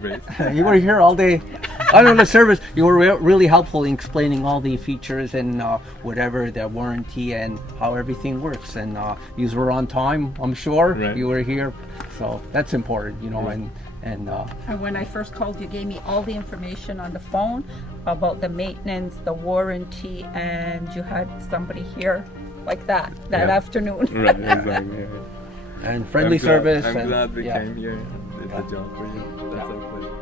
Great. You were here all day. I don't know the service. You were really helpful in explaining all the features and whatever the warranty and how everything works. And you were on time, I'm sure. Right. You were here, so that's important, you know. Right. And when I first called, you gave me all the information on the phone about the maintenance, the warranty, and you had somebody here like that afternoon. Right, exactly. Yeah. and friendly service. I'm glad we yeah. came here and did the job for you. That's our pleasure.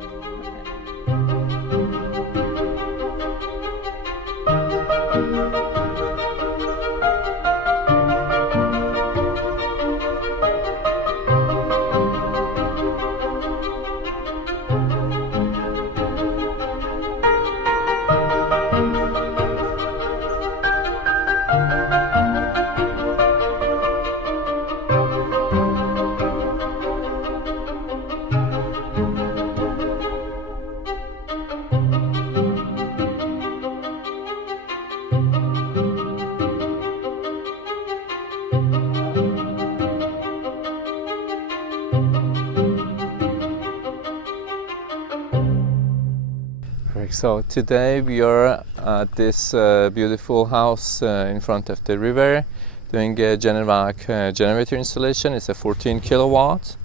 So today we are at this beautiful house in front of the river doing a Generac generator installation. It's a 14 kilowatt.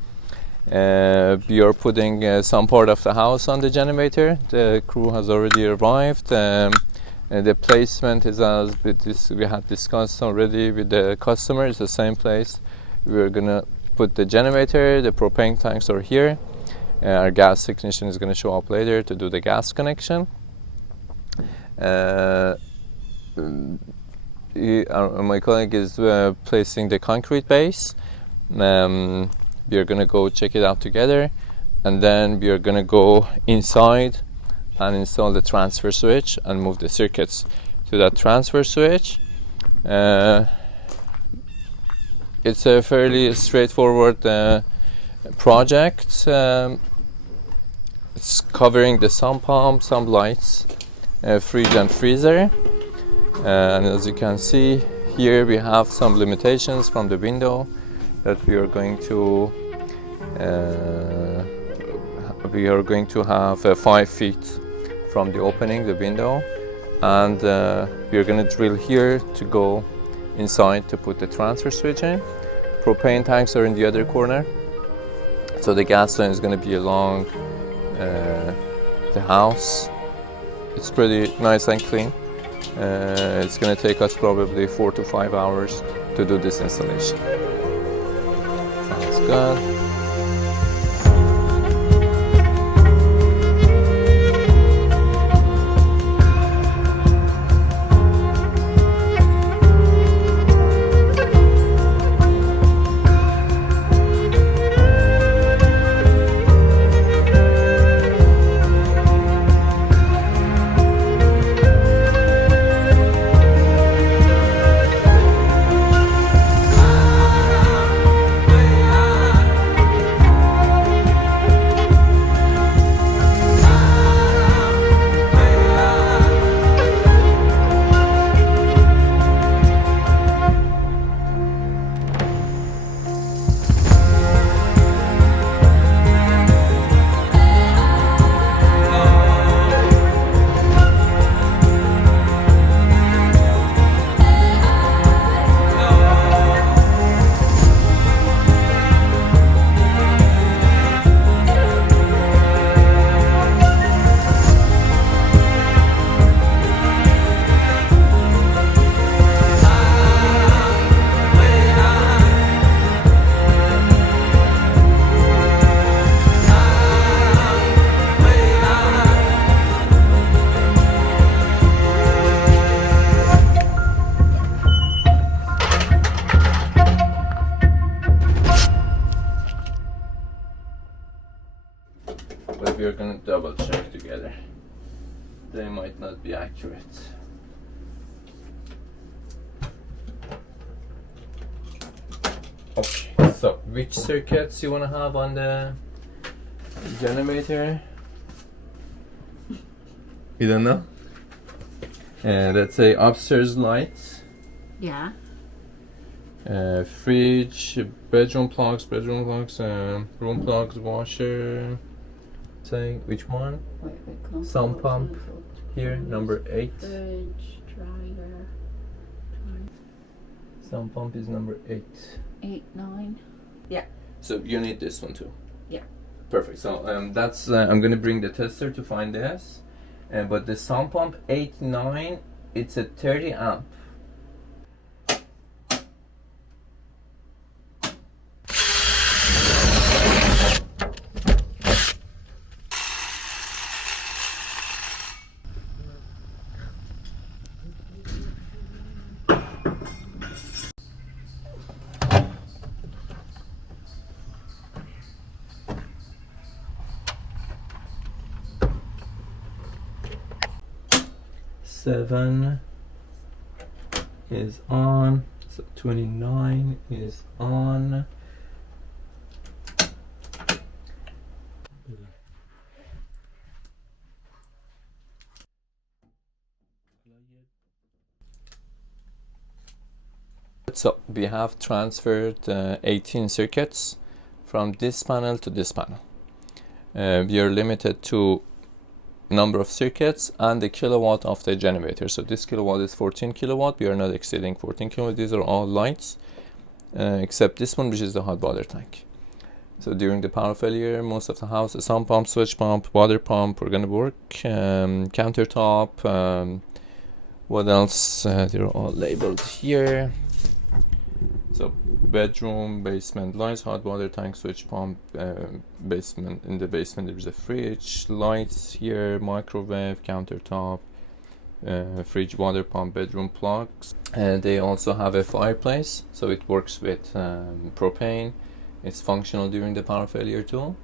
We are putting some part of the house on the generator. The crew has already arrived. The placement is as we had discussed already with the customer. It's the same place. We're gonna put the generator. The propane tanks are here. Our gas technician is going to show up later to do the gas connection. My colleague is placing the concrete base. We are going to go check it out together, and then we are going to go inside and install the transfer switch and move the circuits to that transfer switch. It's a fairly straightforward project. It's covering the sump pump, some lights, fridge and freezer, and as you can see here we have some limitations from the window that we are going to have 5 feet from the opening, the window, and we are going to drill here to go inside to put the transfer switch in. Propane tanks are in the other corner, so the gas line is going to be along the house. It's pretty nice and clean. It's going to take us probably 4 to 5 hours to do this installation. Sounds good. But we are going to double check together. They might not be accurate. Okay, so which circuits you want to have on the generator? You don't know? Let's say upstairs lights. Yeah. Fridge, bedroom plugs, room plugs, washer, Say which one? Wait, Sump pump here, number 8. Fridge, dryer, Sump pump is number 8. 8, 9. Yeah. So you need this one too. Yeah. Perfect. So that's I'm gonna bring the tester to find this, but the sump pump 8, 9, it's a 30 amp. Seven is on, so 29 is on. So we have transferred 18 circuits from this panel to this panel. We are limited to number of circuits and the kilowatt of the generator. So this kilowatt is 14 kilowatt. We are not exceeding 14 kilowatt. These are all lights except this one, which is the hot water tank. So during the power failure, most of the house, the sump pump, switch pump, water pump are going to work. Countertop, what else? They're all labeled here. So bedroom, basement lights, hot water tank, switch pump, basement. In the basement there is a fridge, lights here, microwave, countertop, fridge, water pump, bedroom plugs. And they also have a fireplace, so it works with propane. It's functional during the power failure too.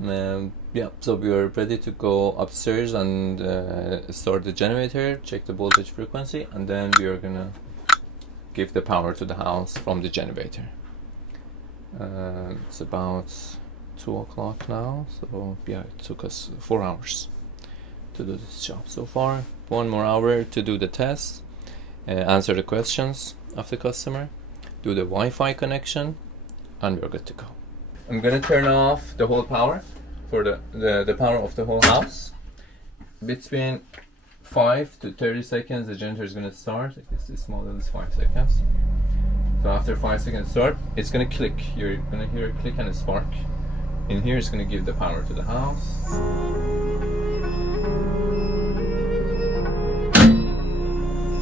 Yeah, so we are ready to go upstairs and start the generator, check the voltage frequency, and then we are gonna give the power to the house from the generator. It's about 2 o'clock now, so yeah, it took us 4 hours to do this job so far. 1 more hour to do the test, answer the questions of the customer, do the Wi-Fi connection, and we're good to go. I'm gonna turn off the whole power for the power of the whole house. Between 5 to 30 seconds the generator is going to start. Like this model is 5 seconds. So after 5 seconds start, it's going to click. You're going to hear a click and a spark. In here it's going to give the power to the house.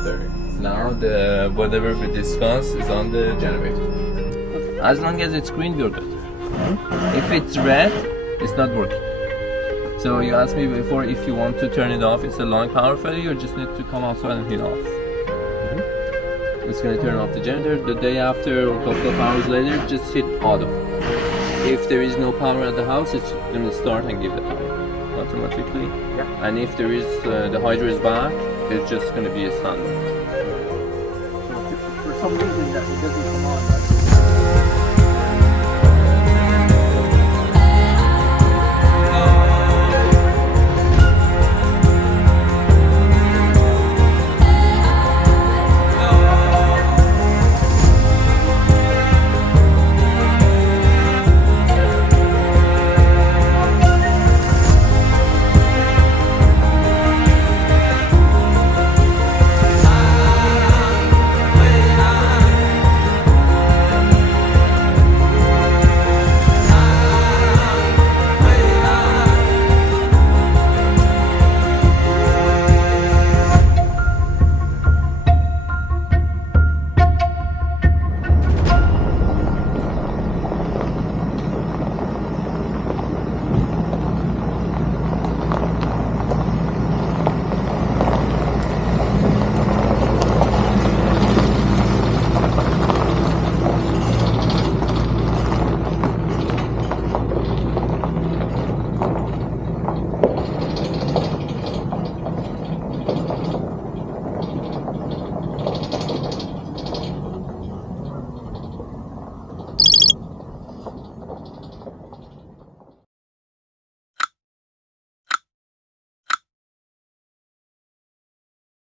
There. Now the whatever we discussed is on the generator. As long as it's green, we're good. If it's red, it's not working. So you asked me before if you want to turn it off. It's a long power failure. You just need to come outside and hit off. It's going to turn off the generator. The day after or a couple of hours later, just hit auto. If there is no power at the house, it's going to start and give the power automatically. Yeah. And if there is the hydro is back, it's just going to be a standby. For some reason that it doesn't